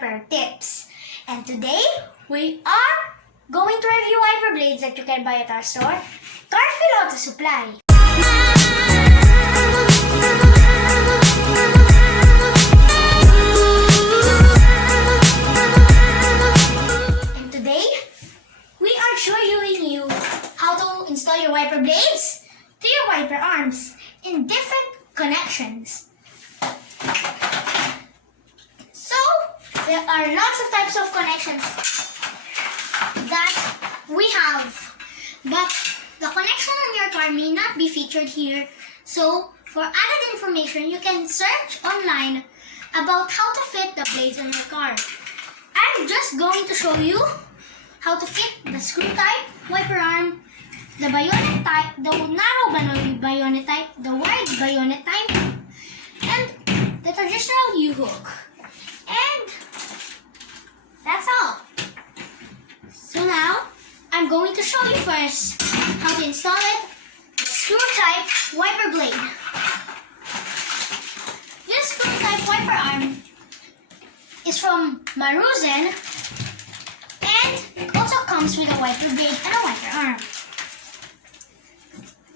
wiper tips. And today, we are going to review wiper blades that you can buy at our store, Carfield Auto Supply. And today, we are showing you how to install your wiper blades to your wiper arms in different connections. So, there are lots of types of connections that we have, but the connection on your car may not be featured here. So, for added information, you can search online about how to fit the blades on your car. I'm just going to show you how to fit the screw type, wiper arm, the bayonet type, the narrow bayonet type, the wide bayonet type, and the traditional U-hook. And that's all. So now, I'm going to show you first how to install it, the screw type wiper blade. This screw type wiper arm is from Maruzen and also comes with a wiper blade and a wiper arm.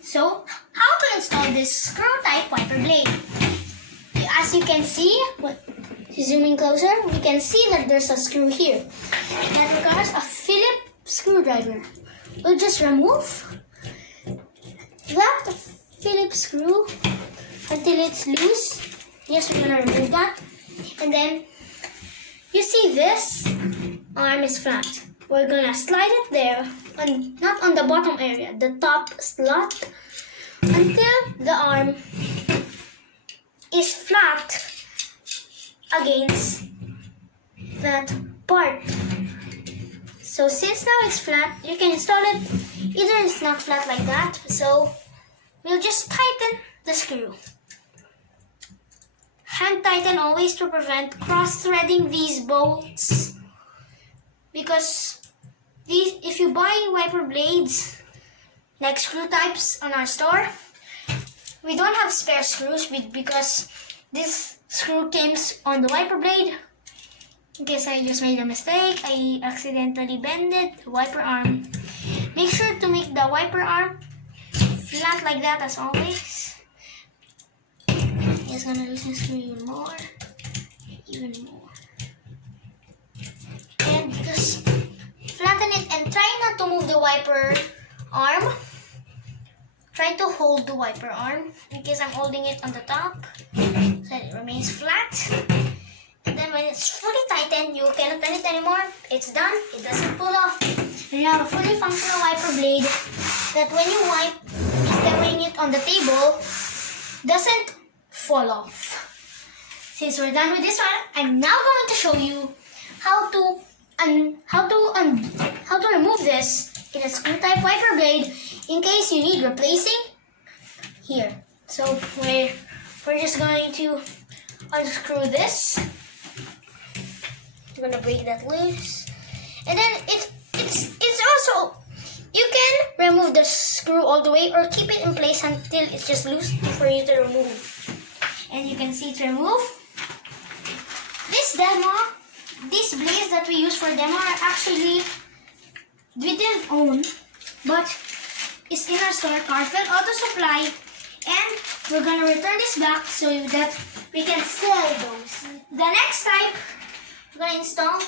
So, how to install this screw type wiper blade? As you can see, zooming closer, we can see that there's a screw here that requires a Phillips screwdriver. We'll just remove that Phillips screw until it's loose. Yes, we're gonna remove that. And then you see this arm is flat. We're gonna slide it there, not on the bottom area, the top slot, until the arm is flat against that part. So since now it's flat, you can install it either it's not flat like that, so we'll just tighten the screw. Hand tighten always to prevent cross-threading these bolts, because if you buy wiper blades like screw types on our store, we don't have spare screws because this screw came on the wiper blade. In case I just made a mistake, I accidentally bended the wiper arm. Make sure to make the wiper arm flat like that as always. Just gonna loosen the screw even more. And just flatten it and try not to move the wiper arm. Try to hold the wiper arm in case I'm holding it on the top so it remains flat. And then when it's fully tightened, you cannot turn it anymore. It's done. It doesn't pull off. And you have a fully functional wiper blade that when you wipe, throwing it on the table, doesn't fall off. Since we're done with this one, I'm now going to show you how to remove this in a screw type wiper blade in case you need replacing here. So we're just going to unscrew this. I'm gonna break that loose, and then it's also, you can remove the screw all the way or keep it in place until it's just loose for you to remove. And you can see it's removed. These blades that we use for demo are actually we didn't own, but it's in our store, Carfield Auto Supply, and we're gonna return this back so that we can sell those. The next type, we're gonna install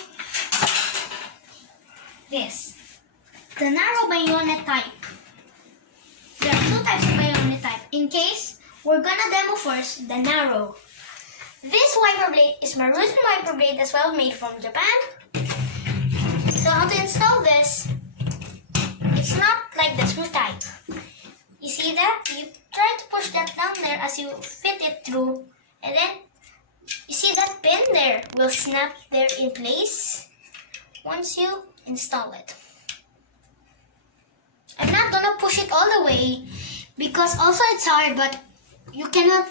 this, the narrow bayonet type. There are two types of bayonet type. In case, we're gonna demo first the narrow. This wiper blade is Maruzen wiper blade as well, made from Japan. So how to install this? It's not like the screw type. You see that? You try to push that down there as you fit it through, and then you see that pin there will snap there in place once you install it. I'm not gonna push it all the way because also it's hard, but you cannot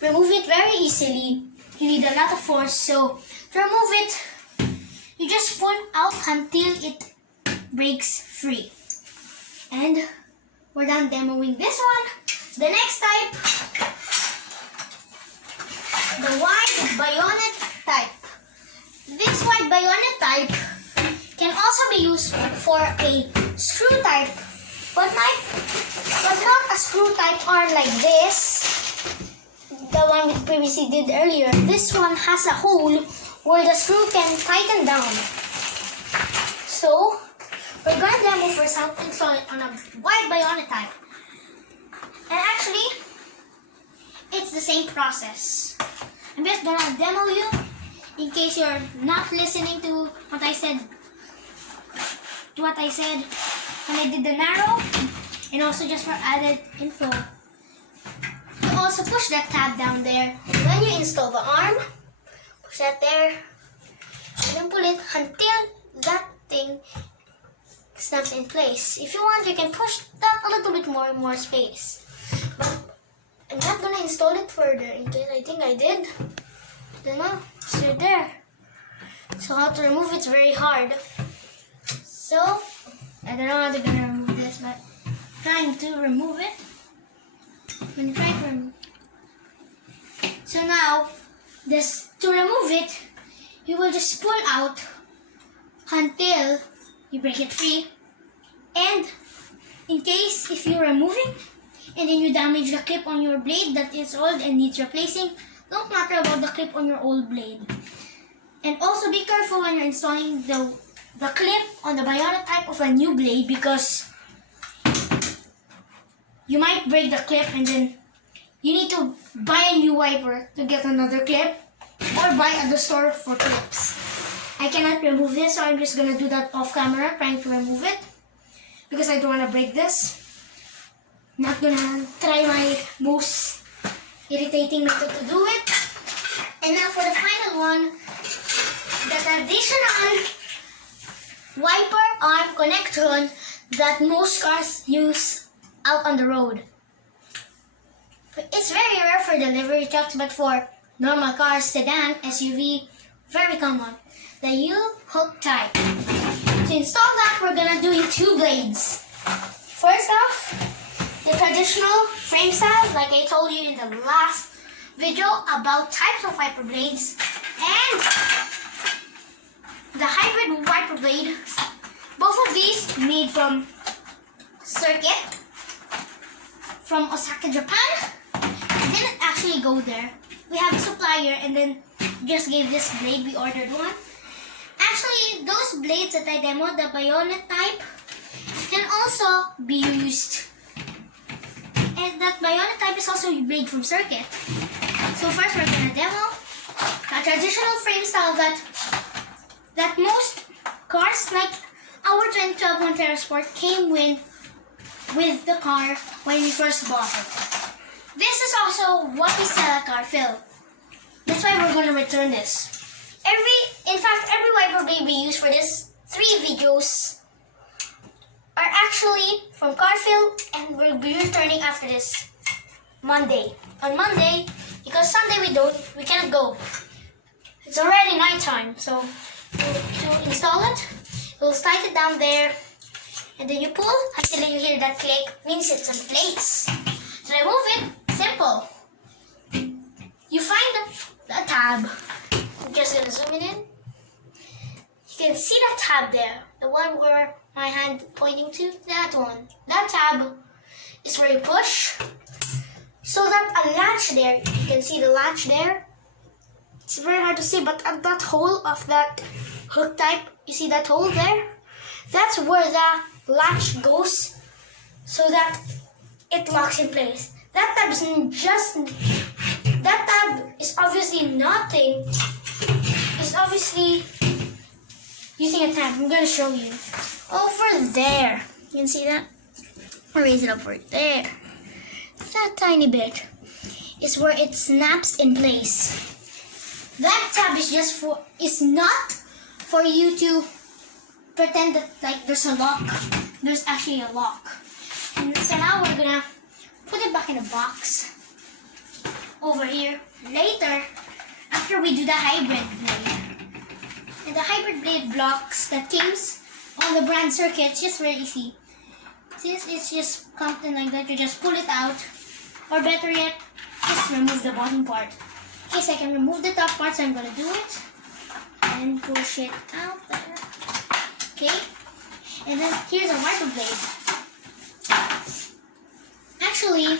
remove it very easily. You need a lot of force, so to remove it, you just pull out until it breaks free. And we're done demoing this one. The next type, the wide bayonet type. This one bayonet type can also be used for a screw type, but not a screw type arm like this, the one we previously did earlier. This one has a hole where the screw can tighten down. So we're going to demo first how to install it on a wide bayonet type. And actually, it's the same process. I'm just going to demo you in case you're not listening to what I said when I did the narrow, and also just for added info. You also push that tab down there. When you install the arm, push that there, and then pull it until that thing snaps in place. If you want, you can push that a little bit more space. But I'm not gonna install it further in case I think I did. Don't know. It's right there. So how to remove it's very hard. So I don't know how they're gonna remove this, but trying to remove it. I'm gonna try to remove. So now, to remove it, you will just pull out until you break it free. And in case if you're removing and then you damage the clip on your blade that is old and needs replacing, don't matter about the clip on your old blade. And also be careful when you're installing the clip on the bayonet type of a new blade, because you might break the clip and then you need to buy a new wiper to get another clip, or buy at the store for clips. I cannot remove this, so I'm just gonna do that off camera, trying to remove it because I don't want to break this. Not gonna try my most irritating method to do it. And now for the final one, the traditional wiper arm connector that most cars use out on the road. It's very rare for delivery trucks, but for normal cars, sedan, SUV, very common. The U-hook type. To install that, we're gonna do in two blades. First off, the traditional frame style, like I told you in the last video about types of wiper blades, and the hybrid wiper blade. Both of these made from Circuit, from Osaka, Japan. It didn't actually go there. We have a supplier and then just gave this blade. We ordered one. Actually, those blades that I demoed, the bayonet type, can also be used. And that bayonet type is also made from Circuit. So first we're gonna demo a traditional frame style that most cars, like our 2012 Montero Sport, came with the car when we first bought it. This is also what we sell at Carfill. That's why we're gonna return this. In fact, every wiper blade we use for this 3 videos are actually from Carfill, and we'll be returning after this Monday. On Monday, because Sunday we cannot go. It's already nighttime, so to install it, we'll slide it down there, and then you pull until you hear that click, means it's in place. To remove it, simple. You find the tab. I'm just gonna zoom it in. You can see the tab there, the one where my hand pointing to, that one. That tab is where you push, so that a latch there, you can see the latch there. It's very hard to see, but at that hole of that hook type, you see that hole there? That's where the latch goes, so that it locks in place. That tab is obviously nothing. It's obviously using a tab. I'm gonna show you. Over there, you can see that? I'll raise it up for it. There. That tiny bit is where it snaps in place. That tab is not for you to pretend that like there's a lock. There's actually a lock. And so now we're gonna put it back in the box over here later, after we do the hybrid blade. And the hybrid blade blocks that comes on the brand Circuit, it's just very easy. Since it's just something like that, you just pull it out, or better yet, just remove the bottom part. In case I can remove the top part, so I'm gonna do it. And and push it out there. Okay? And then here's a wiper blade. Actually,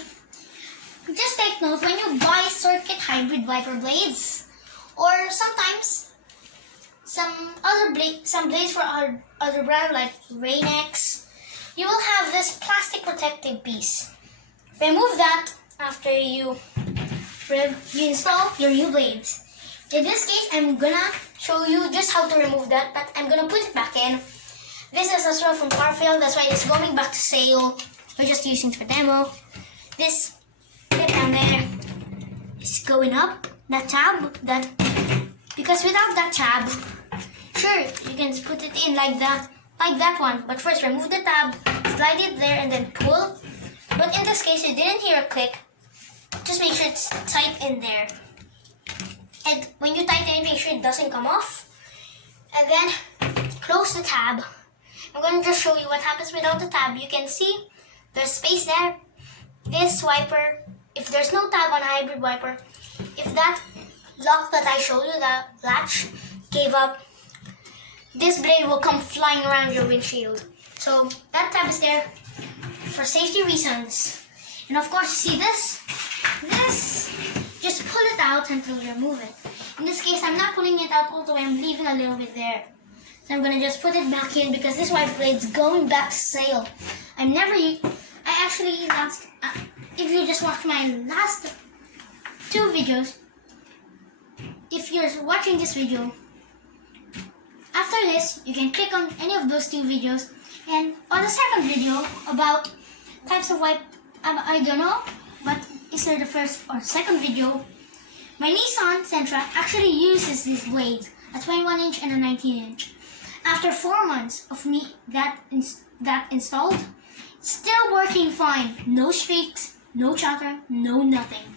just take note when you buy circuit hybrid wiper blades, or sometimes some blades for other brand like Rain-X, you will have this plastic protective piece. Remove that after you install your new blades. In this case, I'm gonna show you just how to remove that, but I'm gonna put it back in. This is as well from Carfield, that's why it's going back to sale. We're just using it for demo. This clip down there is going up, that tab, because without that tab, sure, you can put it in like that one. But first, remove the tab, slide it there, and then pull. But in this case, you didn't hear a click. Just make sure it's tight in there. And when you tighten it, make sure it doesn't come off. And then close the tab. I'm going to just show you what happens without the tab. You can see there's space there. This wiper, if there's no tab on a hybrid wiper, if that lock that I showed you, the latch, gave up, this blade will come flying around your windshield. So that tab is there for safety reasons. And of course, see this, just pull it out until you remove it. In this case, I'm not pulling it out all the way, I'm leaving a little bit there. So I'm gonna just put it back in because this wiper blade's going back to sale. If you just watch my last two videos, if you're watching this video, after this, you can click on any of those two videos, and on the second video about types of wipe, I don't know, but is there the first or second video? My Nissan Sentra actually uses this blade, a 21 inch and a 19 inch. After 4 months of me that installed, still working fine. No streaks, no chatter, no nothing.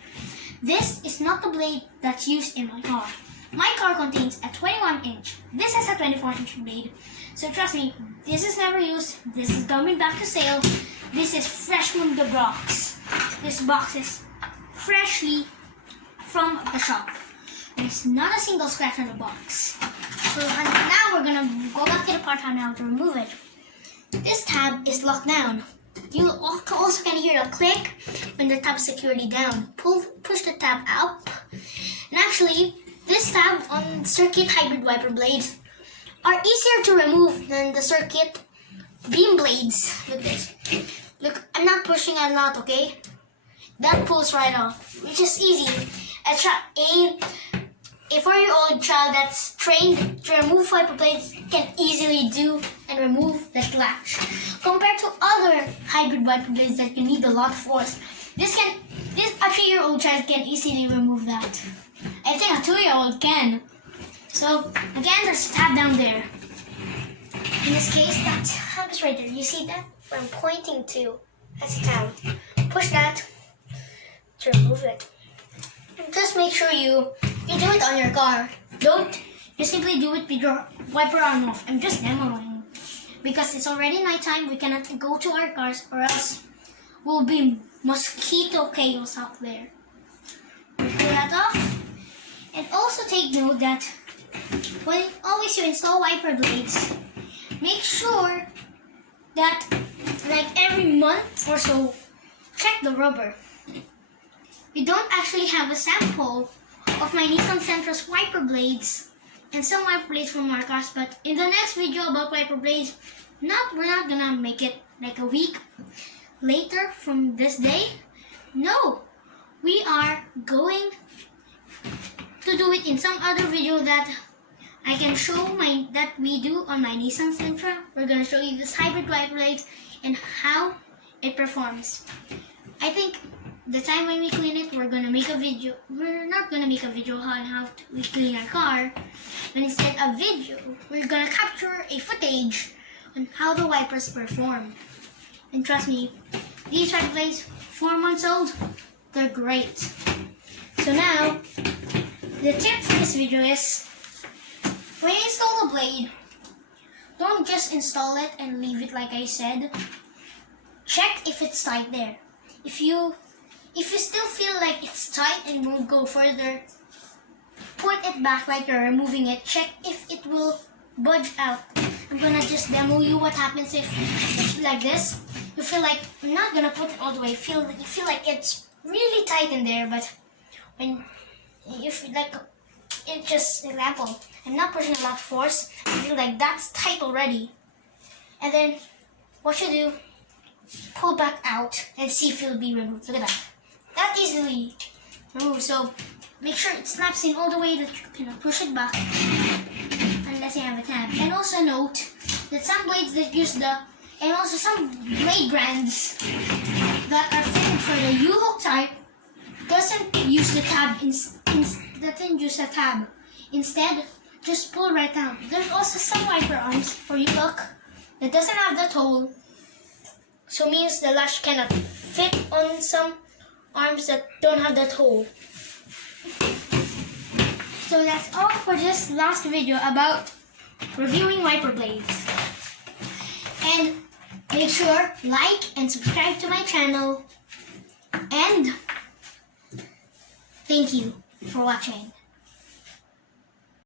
This is not the blade that's used in my car. My car contains a 21 inch. This is a 24 inch blade. So trust me, this is never used. This is coming back to sale. This is fresh from the box. This box is freshly from the shop. There's not a single scratch on the box. So now we're gonna go back to the part on how to remove it. This tab is locked down. You also can hear a click when the tab is securely down. Push the tab up. And actually, this tab on circuit hybrid wiper blades are easier to remove than the circuit beam blades. Look this. Look, I'm not pushing a lot, okay? That pulls right off, which is easy. A 4-year-old child that's trained to remove wiper blades can easily do and remove the latch. Compared to other hybrid wiper blades that you need a lot of force, a 3-year-old child can easily remove that. I think a 2-year-old can. So again, there's a tab down there. In this case, that tab is right there. You see that? Where I'm pointing to. That's a tab. Push that to remove it. And just make sure you do it on your car. Don't just simply do it with your wiper on off. I'm just demoing. Because it's already nighttime, we cannot go to our cars or else we'll be mosquito chaos out there. Pull that off. And also take note that when always you install wiper blades, make sure that like every month or so, check the rubber. We don't actually have a sample of my Nissan Sentra's wiper blades and some wiper blades from our cars, but in the next video about wiper blades, we're not gonna make it like a week later from this day. No, we are going to do it in some other video that I can show that we do on my Nissan Sentra. We're gonna show you this hybrid wiper blades and how it performs. I think the time when we clean it, we're gonna make a video. We're not gonna make a video on how we clean our car, but instead a video. We're gonna capture a footage on how the wipers perform. And trust me, these wiper blades, 4 months old, they're great. So now, the tip for this video is, when you install the blade, don't just install it and leave it like I said. Check if it's tight there. If you still feel like it's tight and won't go further, put it back like you're removing it. Check if it will budge out. I'm gonna just demo you what happens if like this. You feel like, I'm not gonna put it all the way. You feel like it's really tight in there, but when you feel like, it just, example, I'm not pushing a lot of force. I feel like that's tight already. And then what you do, pull back out and see if it'll be removed. Look at that. That easily removed. So make sure it snaps in all the way that you can push it back unless you have a tab. And also note that some blades that use and also some blade brands that are fitted for the U-hook type doesn't use the tab doesn't use a tab. Instead, just pull right out. There's also some wiper arms for U-hook that doesn't have the hole, so means the lash cannot fit on some arms that don't have that hole. So that's all for this last video about reviewing wiper blades. And make sure like and subscribe to my channel. And thank you for watching.